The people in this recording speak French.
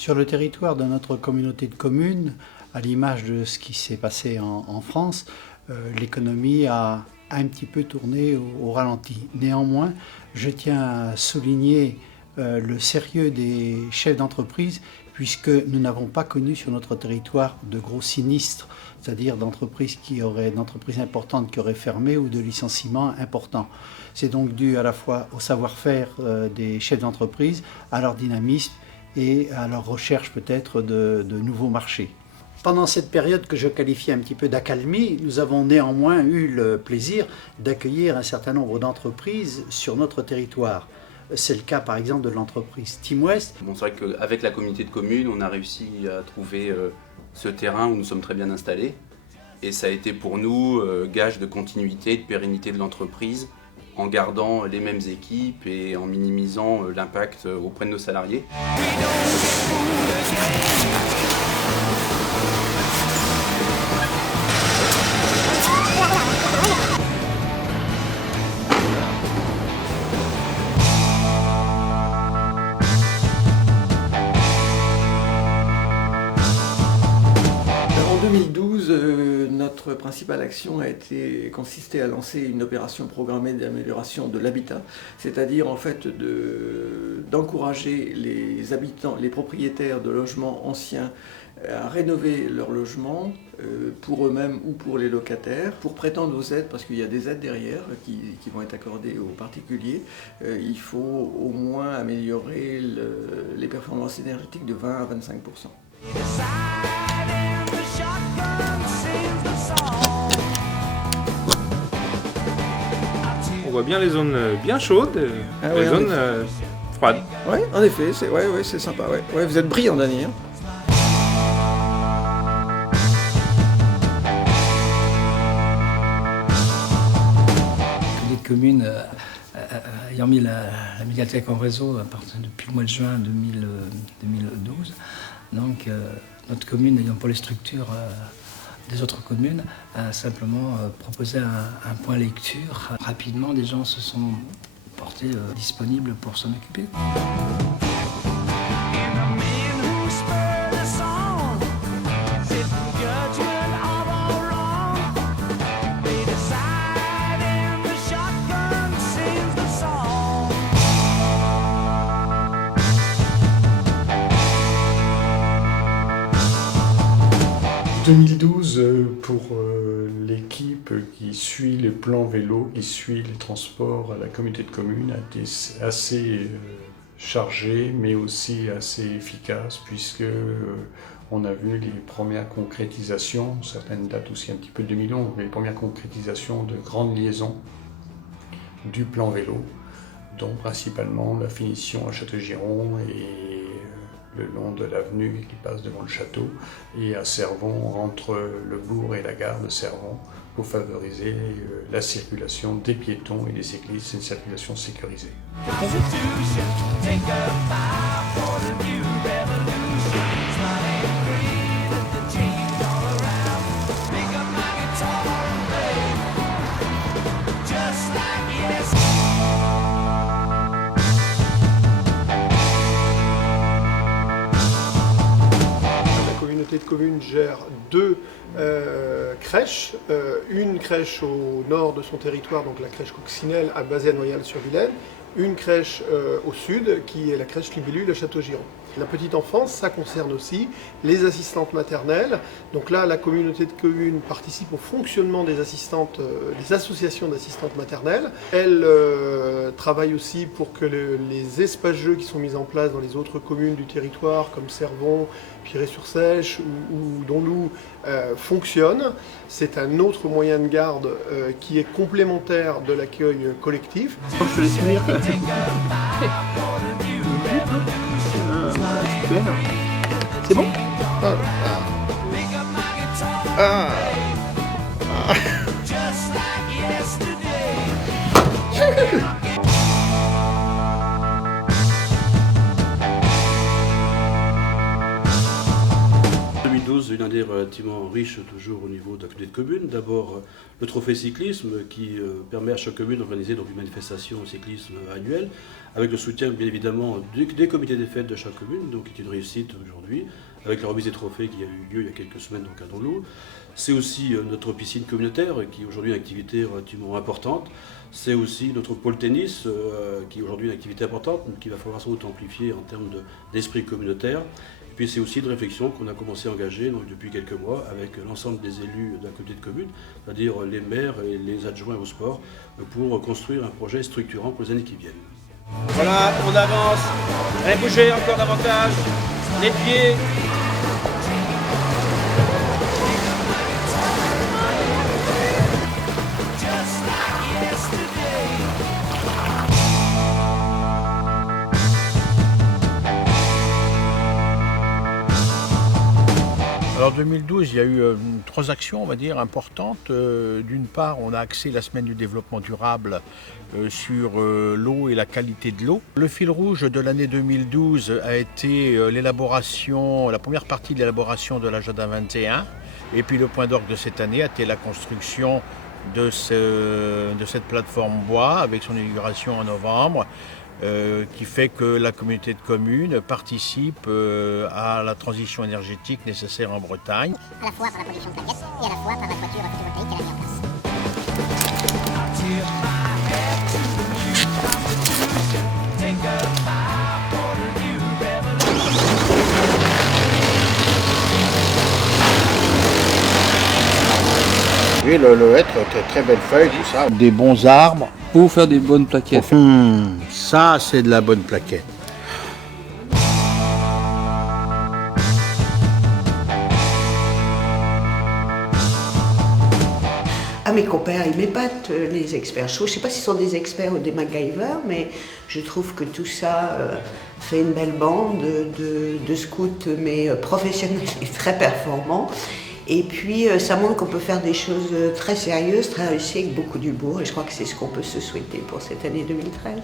Sur le territoire de notre communauté de communes, à l'image de ce qui s'est passé en France, l'économie a un petit peu tourné au ralenti. Néanmoins, je tiens à souligner le sérieux des chefs d'entreprise, puisque nous n'avons pas connu sur notre territoire de gros sinistres, c'est-à-dire d'entreprises importantes qui auraient fermé ou de licenciements importants. C'est donc dû à la fois au savoir-faire des chefs d'entreprise, à leur dynamisme et à leur recherche peut-être de nouveaux marchés. Pendant cette période que je qualifie un petit peu d'accalmie, nous avons néanmoins eu le plaisir d'accueillir un certain nombre d'entreprises sur notre territoire. C'est le cas par exemple de l'entreprise Team West. Bon, c'est vrai qu'avec la communauté de communes, on a réussi à trouver ce terrain où nous sommes très bien installés. Et ça a été pour nous gage de continuité, de pérennité de l'entreprise, en gardant les mêmes équipes et en minimisant l'impact auprès de nos salariés. En 2012, notre principale action a consisté à lancer une opération programmée d'amélioration de l'habitat, c'est-à-dire en fait d'encourager les habitants, les propriétaires de logements anciens à rénover leur logement pour eux-mêmes ou pour les locataires, pour prétendre aux aides, parce qu'il y a des aides derrière qui vont être accordées aux particuliers. Il faut au moins améliorer les performances énergétiques de 20 à 25%. On voit bien les zones bien chaudes, les zones froides. Oui, en effet, c'est sympa. Ouais, vous êtes brillant, Dany. Les communes ayant mis la médiathèque en réseau depuis le mois de juin 2012, donc notre commune n'ayant pas les structures des autres communes, a simplement proposé un point lecture. Rapidement, des gens se sont portés disponibles pour s'en occuper. En 2012, pour l'équipe qui suit les plans vélo, qui suit les transports à la communauté de communes, a été assez chargée, mais aussi assez efficace, puisque on a vu les premières concrétisations, certaines datent aussi un petit peu de 2011, mais les premières concrétisations de grandes liaisons du plan vélo, dont principalement la finition à Château-Giron et le long de l'avenue qui passe devant le château, et à Cervon, entre le bourg et la gare de Cervon, pour favoriser la circulation des piétons et des cyclistes, une circulation sécurisée. De communes gère deux crèches, une crèche au nord de son territoire, donc la crèche Coccinelle basée à Noyal-sur-Vilaine, une crèche au sud qui est la crèche Libellule à Château-Giron. La petite enfance, ça concerne aussi les assistantes maternelles. Donc là, la communauté de communes participe au fonctionnement des associations d'assistantes maternelles. Elle travaille aussi pour que les espaces jeux qui sont mis en place dans les autres communes du territoire, comme Cervon, Piré-sur-Sèche ou Donloup, fonctionnent. C'est un autre moyen de garde qui est complémentaire de l'accueil collectif. Je te laisse finir. C'est bon ? Une année relativement riche toujours au niveau de la communauté de communes. D'abord le trophée cyclisme qui permet à chaque commune d'organiser une manifestation cyclisme annuelle avec le soutien bien évidemment des comités des fêtes de chaque commune, donc qui est une réussite aujourd'hui, avec la remise des trophées qui a eu lieu il y a quelques semaines donc à Donlou. C'est aussi notre piscine communautaire qui est aujourd'hui une activité relativement importante. C'est aussi notre pôle tennis qui est aujourd'hui une activité importante, mais qu'il va falloir sans doute amplifier en termes d'esprit communautaire. Et puis c'est aussi une réflexion qu'on a commencé à engager donc, depuis quelques mois avec l'ensemble des élus de la communauté de communes, c'est-à-dire les maires et les adjoints au sport, pour construire un projet structurant pour les années qui viennent. Voilà, on avance. Allez, bougez encore davantage. Les pieds. Alors 2012, il y a eu 3 actions, on va dire, importantes. D'une part, on a axé la semaine du développement durable sur l'eau et la qualité de l'eau. Le fil rouge de l'année 2012 a été la première partie de l'élaboration de l'agenda 21. Et puis le point d'orgue de cette année a été la construction de cette plateforme bois avec son inauguration en novembre. Qui fait que la communauté de communes participe à la transition énergétique nécessaire en Bretagne. À la fois par la production de plaquettes et à la fois par la toiture photovoltaïque qu'elle a mis en place. Oui, le hêtre, très belle feuille, tout ça. Des bons arbres. Pour faire des bonnes plaquettes. Ça, c'est de la bonne plaquette. Ah, mes copains, ils m'épatent, les experts chauds. Je ne sais pas s'ils sont des experts ou des MacGyver, mais je trouve que tout ça fait une belle bande de scouts, mais professionnels et très performants. Et puis, ça montre qu'on peut faire des choses très sérieuses, très réussies, avec beaucoup d'humour. Et je crois que c'est ce qu'on peut se souhaiter pour cette année 2013.